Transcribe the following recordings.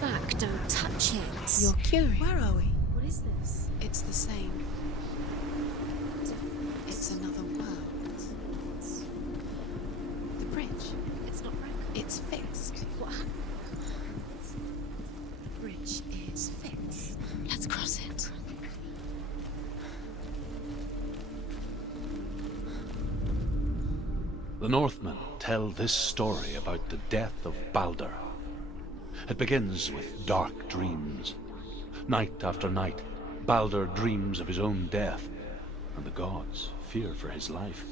back, don't touch it. You're curious. Where are we? What is this? It's the same. It's another world. The bridge. It's not broken. It's fixed. What? The bridge is fixed. Let's cross it. The Northmen tell this story about the death of Balder. It begins with dark dreams. Night after night, Balder dreams of his own death, and the gods fear for his life.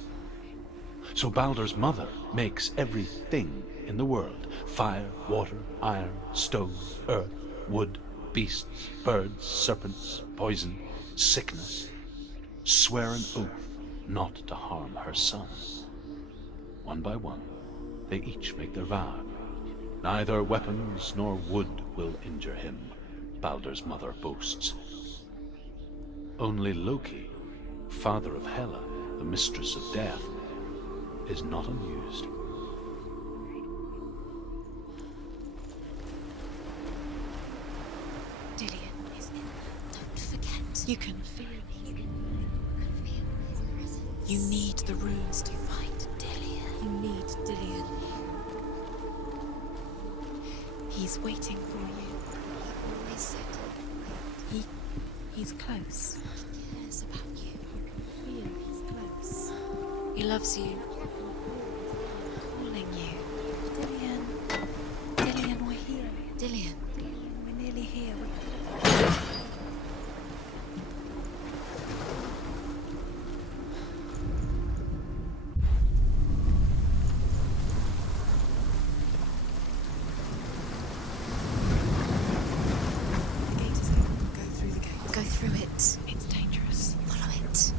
So Balder's mother makes everything in the world: fire, water, iron, stone, earth, wood, beasts, birds, serpents, poison, sickness, swear an oath not to harm her son. One by one, they each make their vow. Neither weapons nor wood will injure him, Balder's mother boasts. Only Loki, father of Hela, the mistress of death, is not amused. Dillion is in. Don't forget. You can feel it. You can feel his presence. You need the runes to fight Dillion. You need Dillion. He's waiting for you. He always said He's close. he cares about you. You can feel he's close. He loves you. Calling you. Dillion. Dillion, we're here. Dillion. We're nearly here. The gate is open. Go through the gate. Go through it. It's dangerous. Follow it.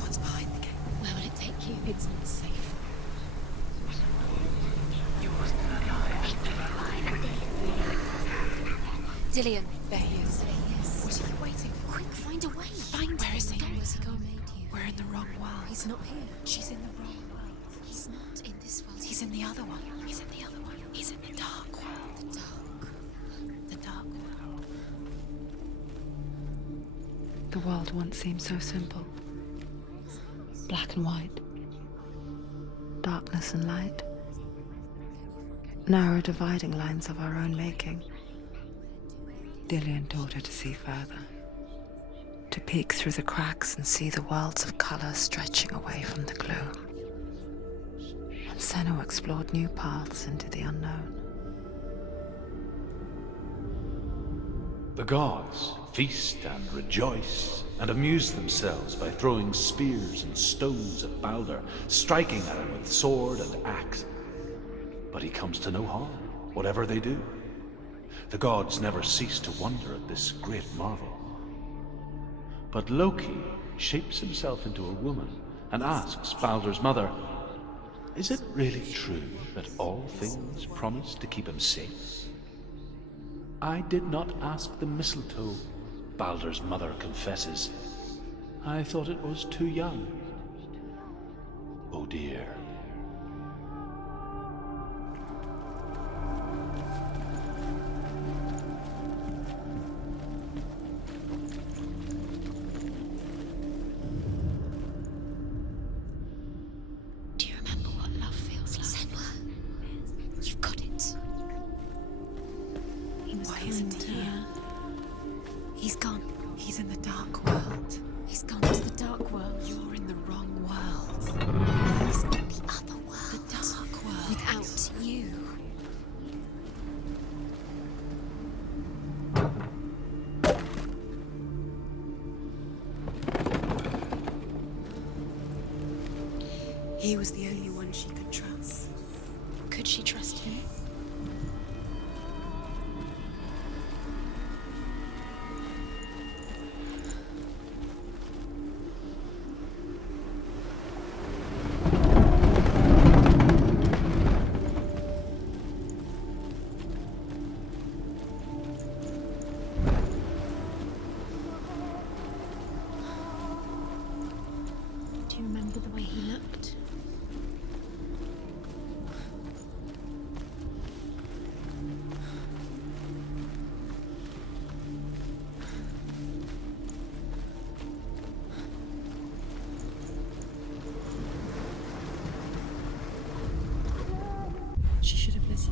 What's behind the gate? Where will it take you? It's not safe. Dillion. There he is. Yes. What are you waiting for? Quick, find a way. Find Where is he? him. Where's he gone made you? We're in the wrong world. He's not here. She's in the wrong world. He's not in this world. He's in the other one. He's in the other one. He's in the dark world. the dark. The dark world. The world once seemed so simple. Black and white. Darkness and light. Narrow dividing lines of our own making. Dillion taught her to see further. To peek through the cracks and see the worlds of color stretching away from the gloom. And Senua explored new paths into the unknown. The gods feast and rejoice and amuse themselves by throwing spears and stones at Balder, striking at him with sword and axe. But he comes to no harm, whatever they do. The gods never cease to wonder at this great marvel. But Loki shapes himself into a woman and asks Balder's mother, "Is it really true that all things promise to keep him safe?" "I did not ask the mistletoe," Balder's mother confesses. "I thought it was too young." Oh dear. Do you remember what love feels like? Senua, you've got it. He was Why kind isn't to he her. here? He's gone. He's in the dark world. He's gone to the dark world. You're in the wrong world. He's in the other world. The dark world. Without you. He was the only one she could trust. Could she trust him? Do you remember the way he looked?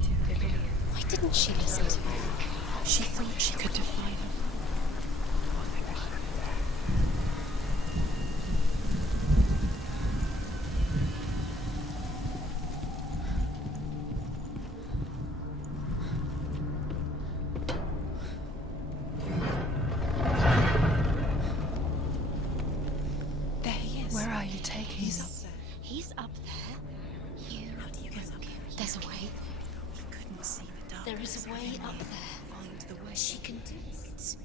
Why didn't she listen to me? She thought she could defy them. There he is. Where are you taking He's me? up there. He's up there. How do you get up here? There's a way. He couldn't see the darkness. There is a way up there. Find the way. She can do it.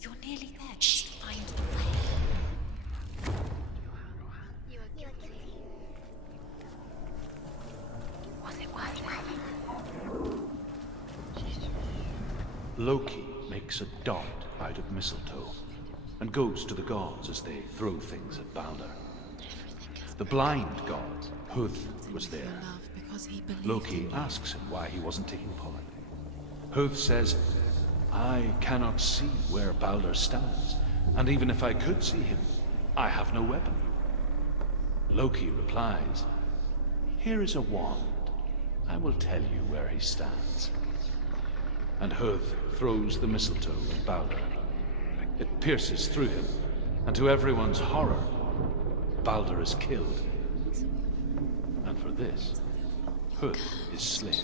You're nearly there. Just find the way. Loki makes a dart out of mistletoe and goes to the gods as they throw things at Balder. The blind god, Huth, was there. Love because he believed Loki asks him why he wasn't taking part. Huth says, I cannot see where Balder stands, and even if I could see him, I have no weapon. Loki replies, here is a wand. I will tell you where he stands. And Huth throws the mistletoe at Balder. It pierces through him, and to everyone's horror, Balder is killed. And for this, Huth is slain.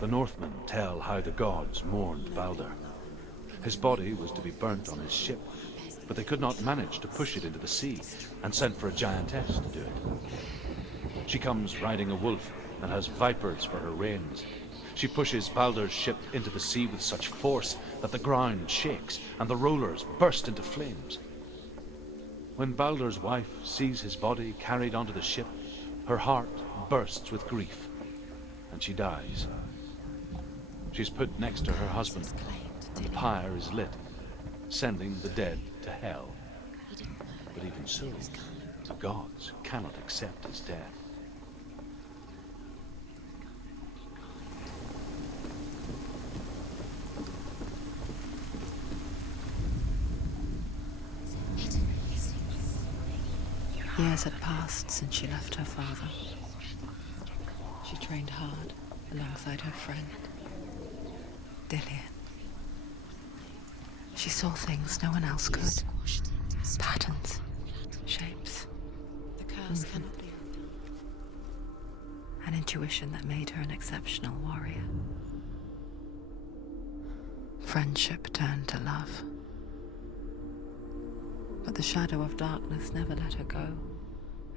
The Northmen tell how the gods mourned Balder. His body was to be burnt on his ship, but they could not manage to push it into the sea, and sent for a giantess to do it. She comes riding a wolf and has vipers for her reins. She pushes Balder's ship into the sea with such force that the ground shakes and the rollers burst into flames. When Balder's wife sees his body carried onto the ship, her heart bursts with grief, and she dies. She's put next to her husband, and the pyre is lit, sending the dead to hell. But even so, the gods cannot accept his death. Years had passed since she left her father. She trained hard alongside her friend, Dillian. She saw things no one else could. Patterns, shapes, The curse cannot be undone. an intuition that made her an exceptional warrior. Friendship turned to love. But the shadow of darkness never let her go,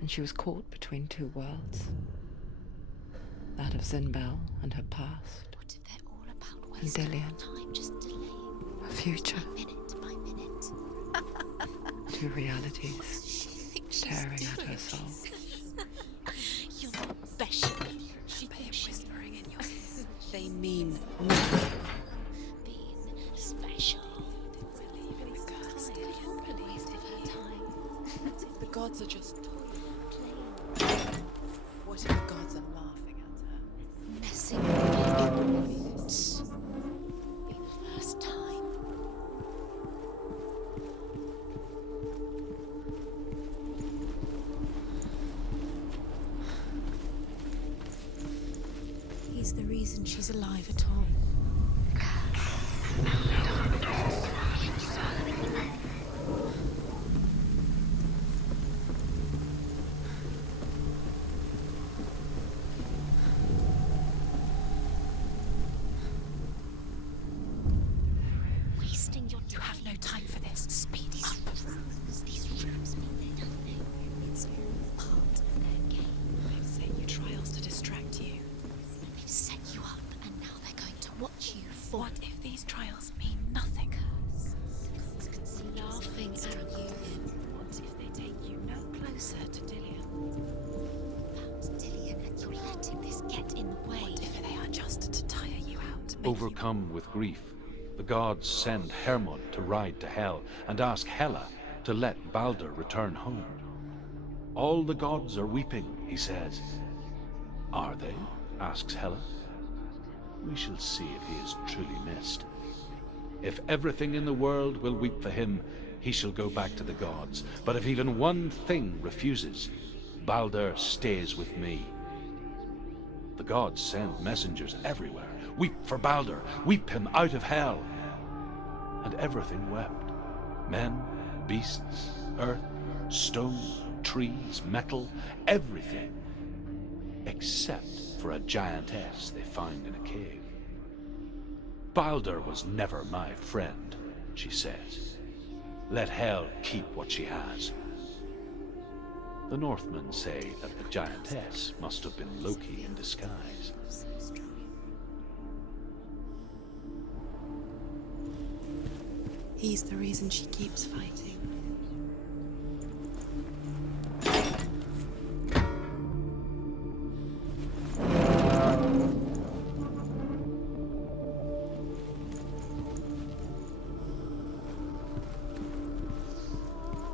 and she was caught between two worlds. That of Zinbel and her past, What if they're all about and wasting Dillian, time just delaying her future, minute by minute? two realities She thinks she's tearing at doing her it. soul. You're special. She thinks whispering in your ear. They mean nothing. Being special. Believe in the curse. Good waste of her time. The gods are just toying, playing, what if the gods are laughing at her? Messing with me. Be the first time. He's the reason she's alive at all. Wasting your time. You have no time for this. Speed up. These rooms mean nothing. It's all part of their game. They've set you trials to distract you. They've set you up, and now they're going to watch you fall. What if these trials mean nothing? Laughing at you. What if they take you no closer to Dillian? Found Dillian, and you're letting this get in the way. What if they are just to tire you out? Make Overcome with grief, the gods send Hermod to ride to Hell and ask Hela to let Balder return home. All the gods are weeping, he says. Are they? Asks Hela. We shall see if he is truly missed. If everything in the world will weep for him, he shall go back to the gods. But if even one thing refuses, Balder stays with me. The gods send messengers everywhere. Weep for Balder, weep him out of hell. And everything wept. Men, beasts, earth, stone, trees, metal, everything. Except for a giantess they find in a cave. Balder was never my friend, she says. Let Hel keep what she has. The Northmen say that the giantess must have been Loki in disguise. He's the reason she keeps fighting.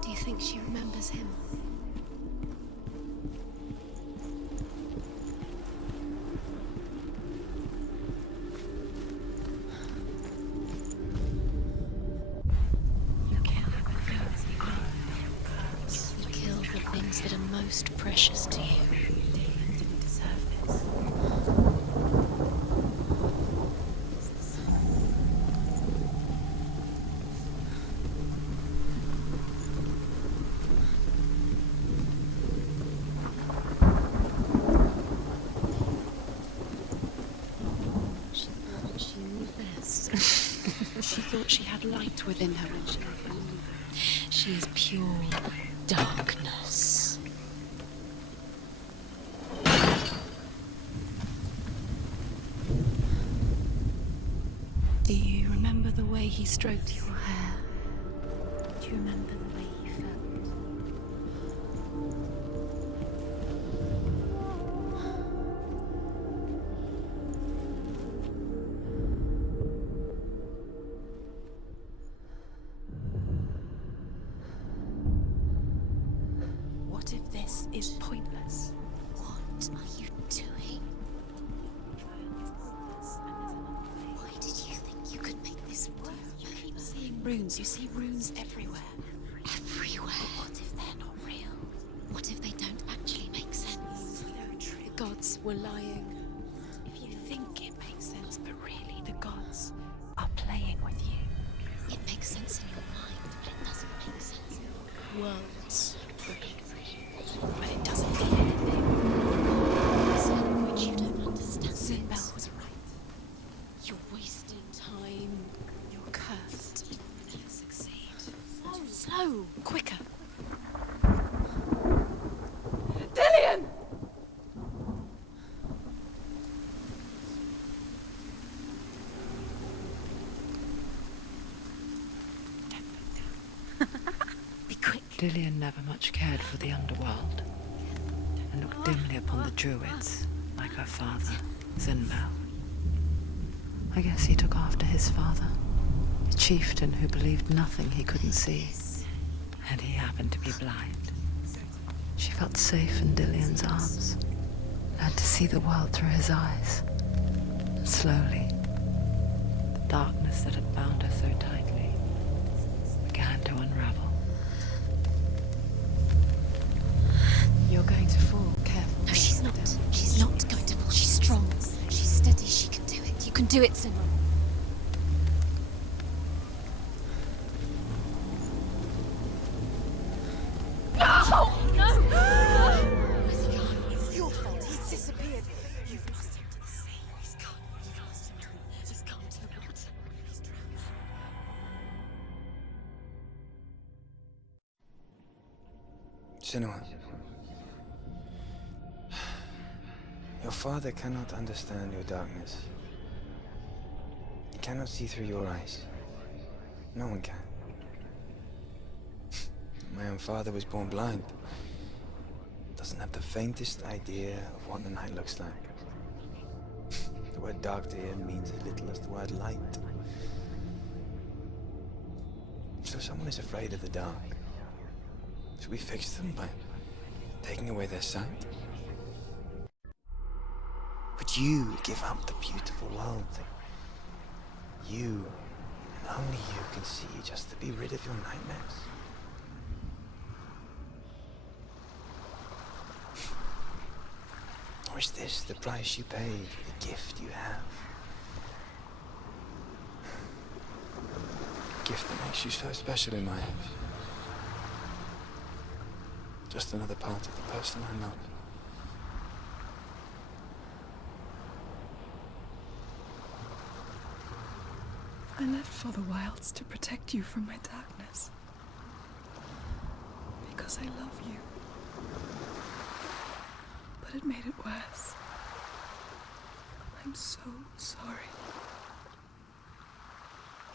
Do you think she remembers him? That are most precious to you. Odin didn't deserve this. She thought she knew best. She thought she had light within her when she was young. She is pure darkness. Do you remember the way he stroked your hair? Do you remember the way you felt? What if this is pointless? What are you doing? Why did you think you could make this work? You keep seeing runes. You see runes everywhere. Everywhere. What if they're not real? What if they don't actually make sense? The gods were lying. If you think it makes sense, but really the gods are playing with you. It makes sense in your mind, but it doesn't make sense in your worlds. But it doesn't mean anything. Which you don't understand. Sinbel was right. You're wasting time. You're cursed. You'll never succeed. Slow! Quicker! Dillian! Be quick. Dillian never much cared for the underworld, and looked dimly upon the druids, like her father, Sinbel. I guess he took after his father, a chieftain who believed nothing he couldn't see, and he happened to be blind. She felt safe in Dillian's arms, learned to see the world through his eyes, and slowly, the darkness that had bound her so tightly began to unravel. You're going to fall. Careful. No, she's not. She's not going to fall. She's strong. She's steady. She can do it. You can do it, Senua. Where's he gone? It's your fault. He's disappeared. You've lost him to the sea. He's gone. You've lost him to the... He's gone to the water. He's drowned. Senua, your father cannot understand your darkness. He cannot see through your eyes. No one can. My own father was born blind. Doesn't have the faintest idea of what the night looks like. The word dark to him means as little as the word light. So someone is afraid of the dark. Should we fix them by taking away their sight? Would you give up the beautiful world that you, and only you, can see just to be rid of your nightmares? Or is this the price you pay for the gift you have? A gift that makes you so special in my eyes. Just another part of the person I love. I left for the wilds to protect you from my darkness. Because I love you. But it made it worse. I'm so sorry.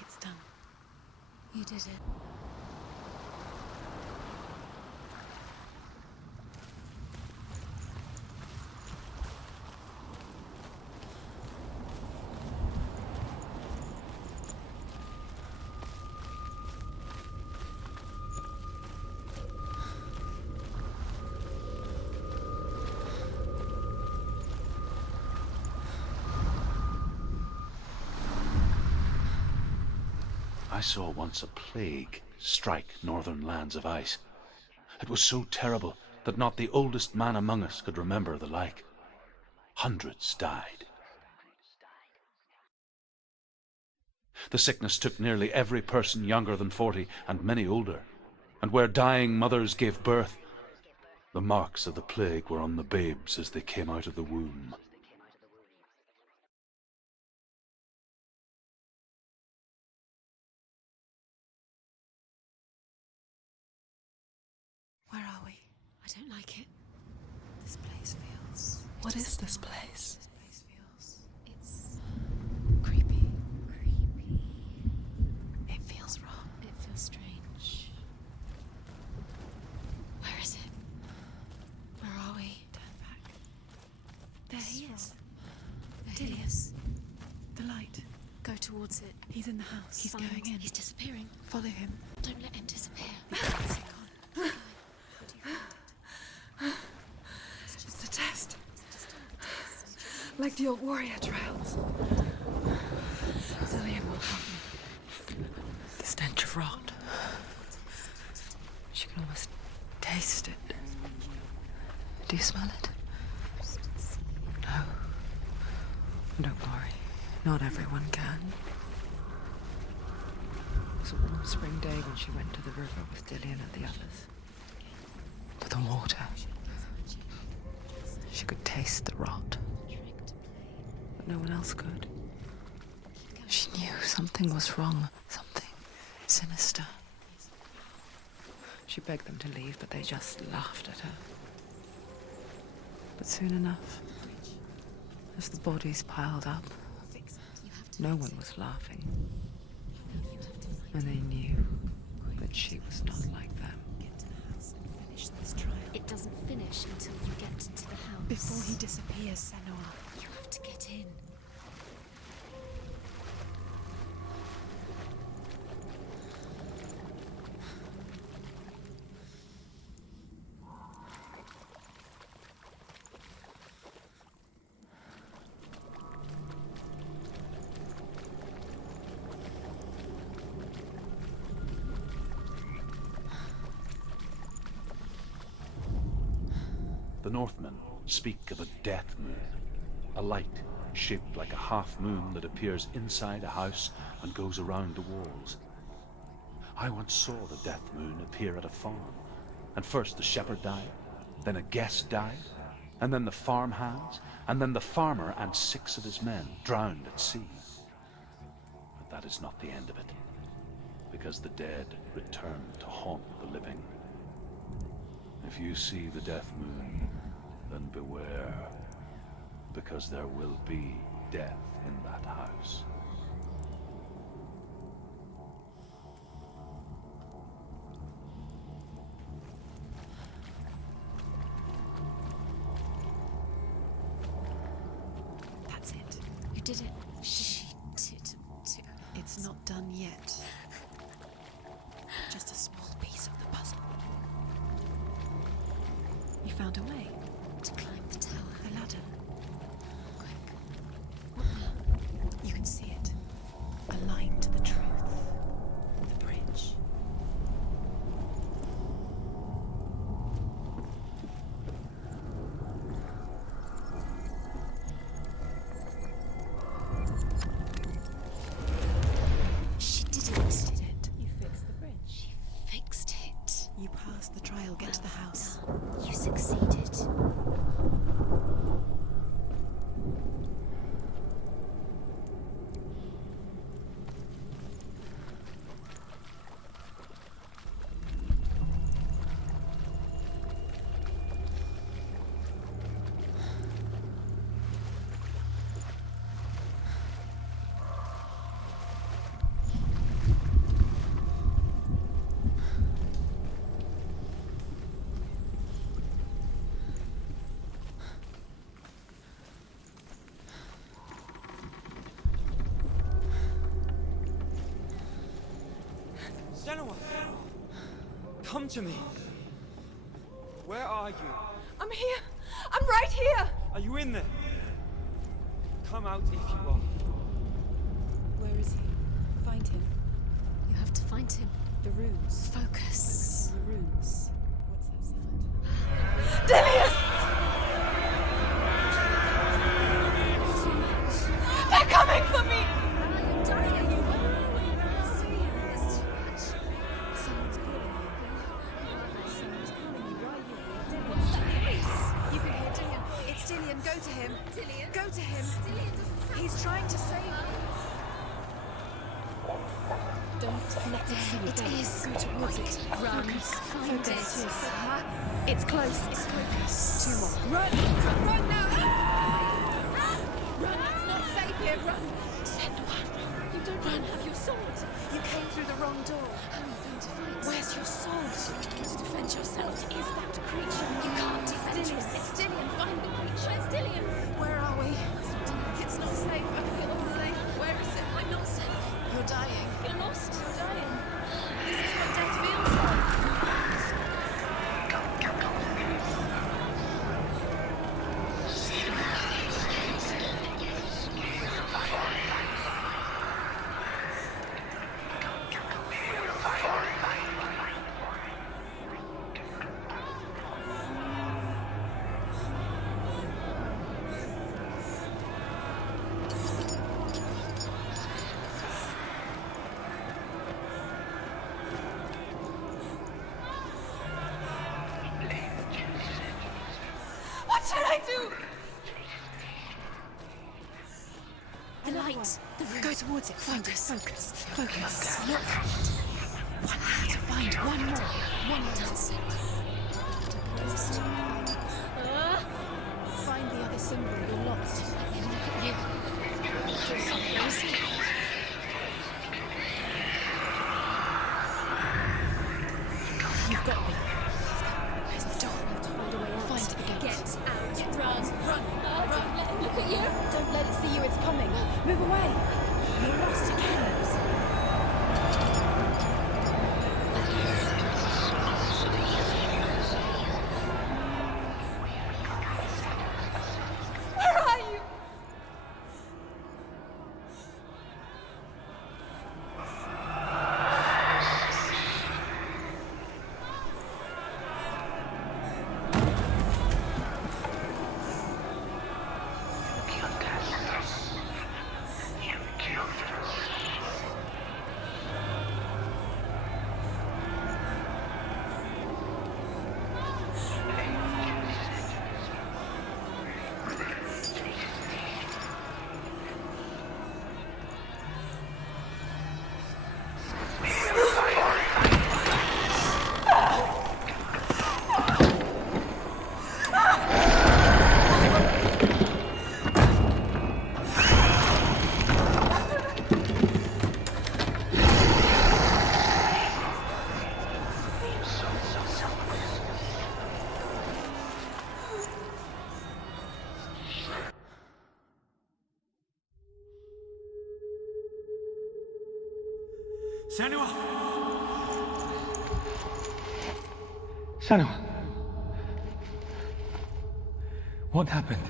It's done. You did it. I saw once a plague strike northern lands of ice. It was so terrible that not the oldest man among us could remember the like. Hundreds died. The sickness took nearly every person younger than 40 and many older, and where dying mothers gave birth, the marks of the plague were on the babes as they came out of the womb. Where are we? I don't like it. This place feels... What is this place? This place feels... It's... creepy. Creepy. It feels wrong. It feels strange. Where is it? Where are we? Turn back. There he is. There he is. The light. Go towards it. He's in the house. He's Find- going in. He's disappearing. Follow him. Don't let him disappear. It's a test. Like the old warrior trials. Zillion will help me. The stench of rot. She can almost taste it. Do you smell it? No. Don't worry. Not everyone can. It was a warm spring day when she went to the river with Dillian and the others. To the water. She could taste the rot. But no one else could. She knew something was wrong. Something sinister. She begged them to leave, but they just laughed at her. But soon enough, as the bodies piled up, no one was laughing. And they knew that she was not like them. It doesn't finish until you get into the house. Before he disappears, Senua. You have to get in. The Northmen speak of a death moon, a light shaped like a half moon that appears inside a house and goes around the walls. I once saw the death moon appear at a farm, and first the shepherd died, then a guest died, and then the farmhands, and then the farmer and 6 of his men drowned at sea. But that is not the end of it, because the dead return to haunt the living. If you see the death moon, then beware, because there will be death in that house. That's it. You did it. She did too. It's not done yet. Just a small piece of the puzzle. If found a way. To climb the tower. The ladder. Quick. You can see it. A line to the truth. The bridge. She did it. Did it? You fixed the bridge. She fixed it. You passed the trial. Get to the house. You succeeded. Senua! Come to me! Where are you? I'm here. I'm right here. Are you in there? Come out if you are. Where is he? Find him. You have to find him. The runes. Focus. The runes. What's that sound? Dillian! It's too much. They're coming for me! You're dying. I see you. It's too much. Someone's calling you. Someone's calling you. Why are you here? What's that voice? You can hear Dillian. It's Dillian. Go to him. Dillian? Go to him. Dillian doesn't sound He's trying to save you. Don't let it see you. It is. Go towards it. Run. Focus. Find Focus. it. Yes. It's close. It's close. Two more. Run! Run now! Run! It's not safe here. Run! Senua, you don't even have your sword. You came through the wrong door. How are you going to fight? Where's your sword? To defend yourself. What is that creature? You can't defend Dillian. yourself. It's Dillian. Find the creature. It's Dillian. Where are we? It's not safe. I feel unsafe. Where is it? I'm not safe. You're dying. You're lost. You're dying. This is what death feels like. What should I do? The light. The room. Go towards it. Focus. Focus. Focus. Look. One more to find. One more. One more. Don't say Find the other symbol. You're lost. it. Look at you. Where is he? You've got me. Where's the door? We have to find a way out. Find the gate. Get out. Run. Run. Don't let him look at you. Don't let it see you. It's coming. Move away. You're lost again. Where are you? Senua! Senua! What happened?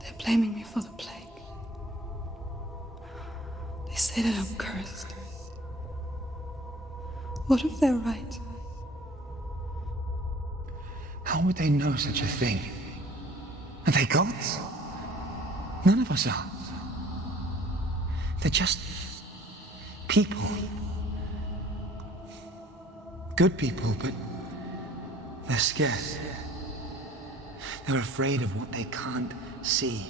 They're blaming me for the plague. They say that I'm cursed. What if they're right? How would they know such a thing? Are they gods? None of us are. They're just people. Good people, but they're scared. They're afraid of what they can't see.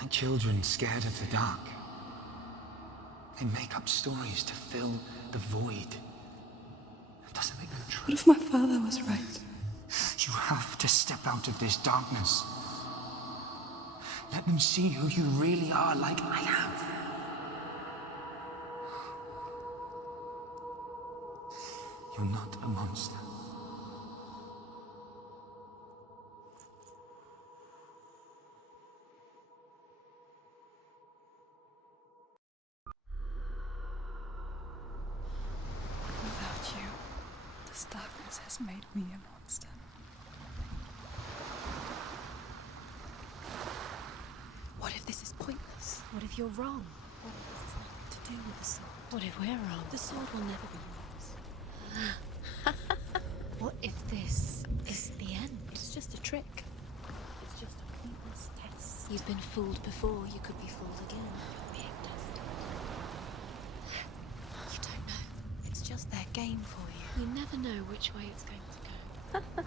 Like children scared of the dark. They make up stories to fill the void. That doesn't make them true. What if my father was right? You have to step out of this darkness. Let them see who you really are, like I have. You're not a monster. Without you, this darkness has made me a monster. What if this is pointless? What if you're wrong? What if this has nothing to do with the sword? What if we're wrong? The sword will never be yours. What if this is the end? It's just a trick. It's just a pointless test. You've been fooled before, you could be fooled again. Being tested. You don't know. It's just their game for you. You never know which way it's going to go.